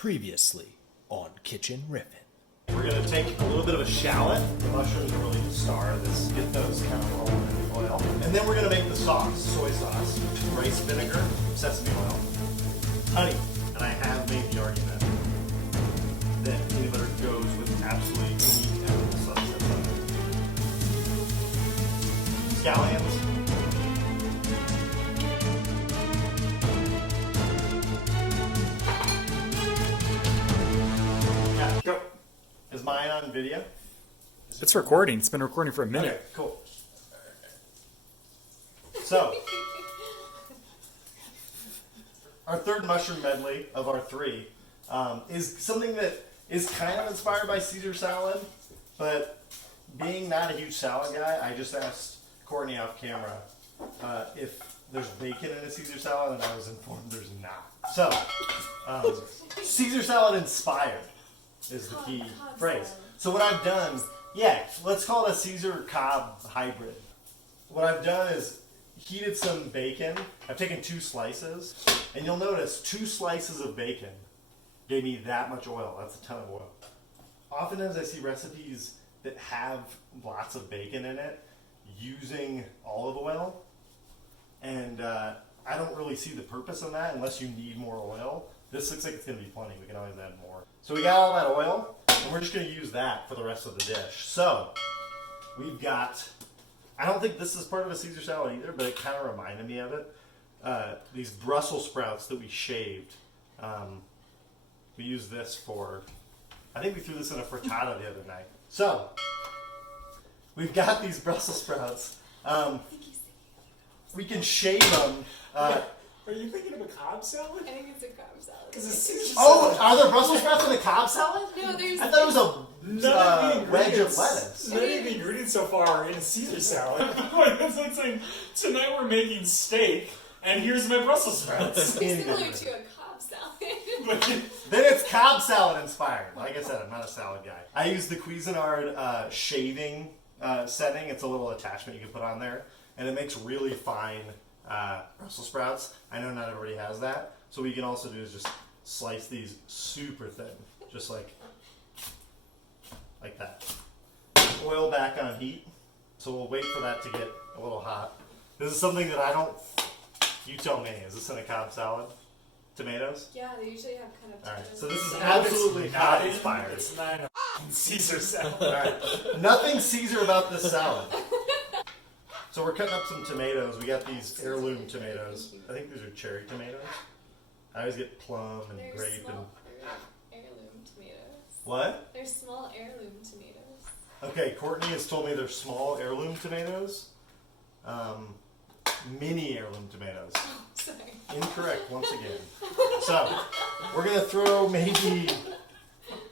Previously on Kitchen Riffin. We're going to take a little bit of a shallot. The mushrooms are really the star of this. Get those kind of rolling in the oil. And then we're going to make the sauce, soy sauce, rice vinegar, sesame oil, honey. And I have made the argument that peanut butter goes with absolutely any edible sauce that's on there. Scallions. Go. Is mine on video? It's recording. It's been recording for a minute. Okay, cool. So, our third mushroom medley of our three is something that is kind of inspired by Caesar salad, but being not a huge salad guy, I just asked Courtney off camera if there's bacon in a Caesar salad, and I was informed there's not. So, Caesar salad inspired is the key phrase. Salad. So what I've done, let's call it a Caesar Cobb hybrid. What I've done is heated some bacon. I've taken 2 slices, and you'll notice 2 slices of bacon gave me that much oil. That's a ton of oil. Oftentimes I see recipes that have lots of bacon in it using olive oil, and I don't really see the purpose in that unless you need more oil. This looks like it's going to be plenty. We can always add more. So we got all that oil, and we're just going to use that for the rest of the dish. So we've got, I don't think this is part of a Caesar salad either, but it kind of reminded me of it. These Brussel sprouts that we shaved. We used this for, I think we threw this in a frittata the other night. So we've got these Brussels sprouts. We can shave them. Are you thinking of a Cobb salad? I think it's a Cobb salad. Oh, are there Brussels sprouts in a Cobb salad? No, there's. I thought it was a wedge of lettuce. None of the ingredients so far are in a Caesar salad. It's like, tonight we're making steak, and here's my Brussels sprouts. It's similar to a Cobb salad. Then it's Cobb salad inspired. Like I said, I'm not a salad guy. I use the Cuisinart shaving setting. It's a little attachment you can put on there, and it makes really fine Brussels sprouts. I know not everybody has that. So what you can also do is just slice these super thin, just like that. Oil back on heat. So we'll wait for that to get a little hot. This is something that I don't, you tell me, is this in a Cobb salad? Tomatoes? Yeah, they usually have kind of. Alright, so this is absolutely not It's inspired. It's not a Caesar salad. Alright, nothing Caesar about this salad. So we're cutting up some tomatoes. We got these heirloom tomatoes. I think these are cherry tomatoes. I always get plum and They're grape small, and... they're heirloom tomatoes. What? They're small heirloom tomatoes. Okay, Courtney has told me they're small heirloom tomatoes. Mini heirloom tomatoes. Sorry. Incorrect once again. So, we're going to throw maybe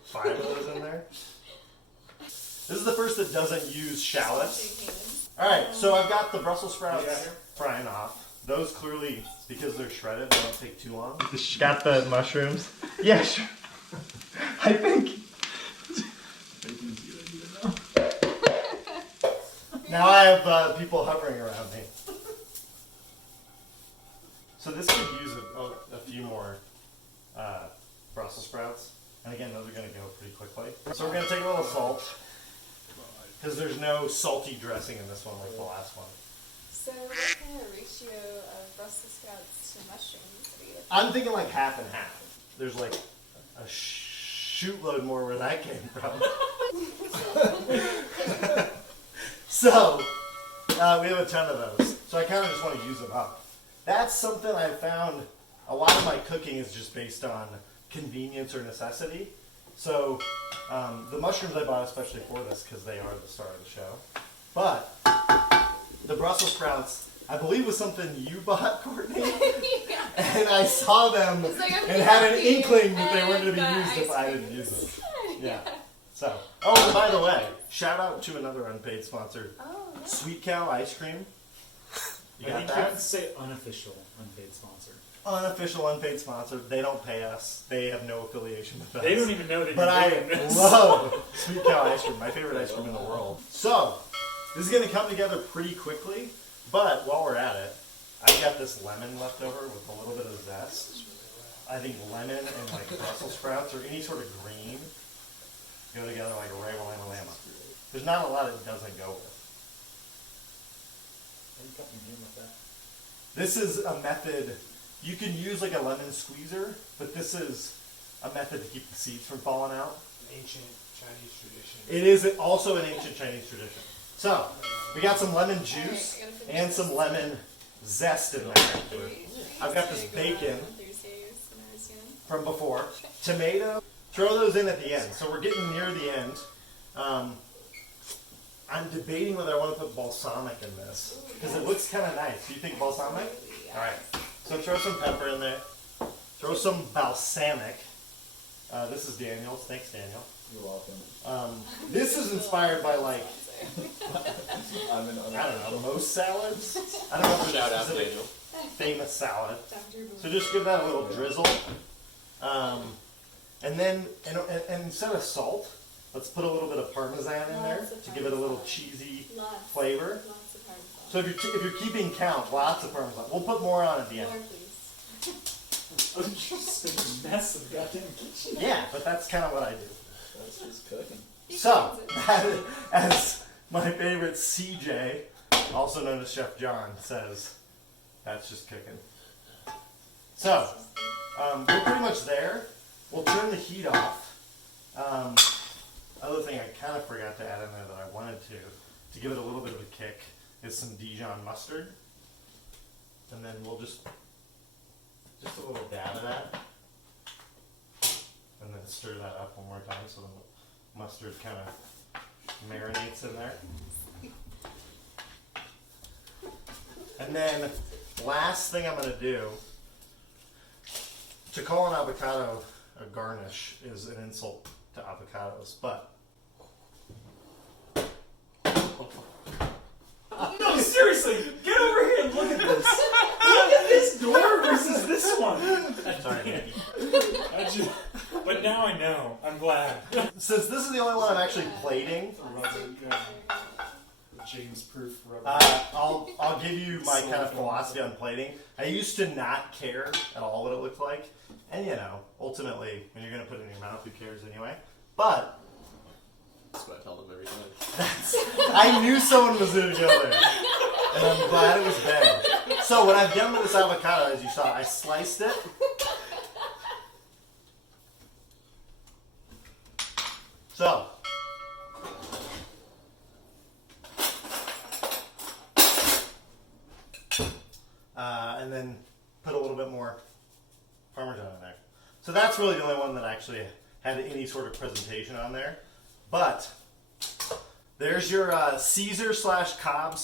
5 of those in there. This is the first that doesn't use shallots. Alright, so I've got the Brussels sprouts frying off. Those clearly, because they're shredded, they don't take too long. Got the mushrooms. Yeah, sure. I think. Now I have people hovering around me. So this could use a few more Brussels sprouts. And again, those are going to go pretty quickly. So we're going to take a little salt. Because there's no salty dressing in this one like the last one. So what kind of ratio of Brussels sprouts to mushrooms are you looking I'm thinking like half and half. There's like a shootload more where that came from. So, we have a ton of those. So I kind of just want to use them up. That's something I found, a lot of my cooking is just based on convenience or necessity. So, the mushrooms I bought especially for this because they are the star of the show. But, the Brussels sprouts, I believe was something you bought, Courtney. Yeah. And I saw them like, and had an inkling that they weren't going to be used if I didn't use them. Yeah. So, oh, and by the way, shout out to another unpaid sponsor, Oh, yeah. Sweet Cow Ice Cream. You I got think you that? can say unofficial unpaid sponsor. Unofficial unpaid sponsor. They don't pay us. They have no affiliation with us. They don't even know that But you're I doing this. love Sweet Cow Ice Cream. My favorite ice cream in the world. So, this is going to come together pretty quickly. But while we're at it, I've got this lemon left over with a little bit of zest. I think lemon and like Brussels sprouts or any sort of green go together like a rama. There's not a lot it doesn't go with. This is a method, you can use like a lemon squeezer, but this is a method to keep the seeds from falling out. Ancient Chinese tradition. It is also an ancient Chinese tradition. So, we got some lemon juice and some lemon zest in there. I've got this bacon from before. Tomato, throw those in at the end. So we're getting near the end. I'm debating whether I want to put balsamic in this because it looks kind of nice. Do you think balsamic? All right. So throw some pepper in there. Throw some balsamic. This is Daniel's. Thanks, Daniel. You're welcome. This is inspired by like I don't know, most salads. I don't know if Shout there's a out specific Daniel. famous salad. So just give that a little drizzle. And then and instead of salt, let's put a little bit of Parmesan in there to give it a little cheesy flavor. Lots of Parmesan. So if you're keeping count, lots of Parmesan. We'll put more on at the end. More, please. Oh, you're just a mess of the goddamn kitchen. Yeah, but that's kind of what I do. That's just cooking. So, as my favorite CJ, also known as Chef John, says, that's just cooking. So, we're pretty much there. We'll turn the heat off. Other thing I kind of forgot to add in there that I wanted to give it a little bit of a kick, is some Dijon Mustard. And then we'll just a little dab of that. And then stir that up one more time so the mustard kind of marinates in there. And then last thing I'm going to do, to call an avocado a garnish is an insult to avocados, but No, seriously, get over here and look at this. Look at this door versus this one. sorry, Nikki. But now I know. I'm glad. Since this is the only one I'm actually plating, James proof rubber. I'll give you my kind of philosophy on plating. I used to not care at all what it looked like, and you know, ultimately, when you're going to put it in your mouth, who cares anyway? But That's what I tell them every time. I knew someone was going to go there, and I'm glad it was Ben. So what I've done with this avocado, as you saw, I sliced it. So. And then put a little bit more Parmesan in there. So that's really the only one that actually had any sort of presentation on there. But there's your Caesar / Cobb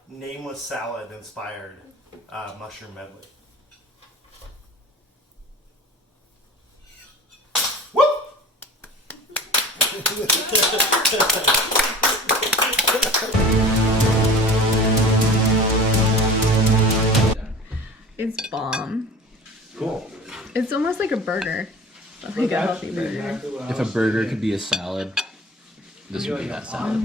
/ nameless salad inspired mushroom medley. Whoop! It's bomb. Cool. It's almost like a burger, but like a healthy burger. If a burger could be a salad, this would be that salad.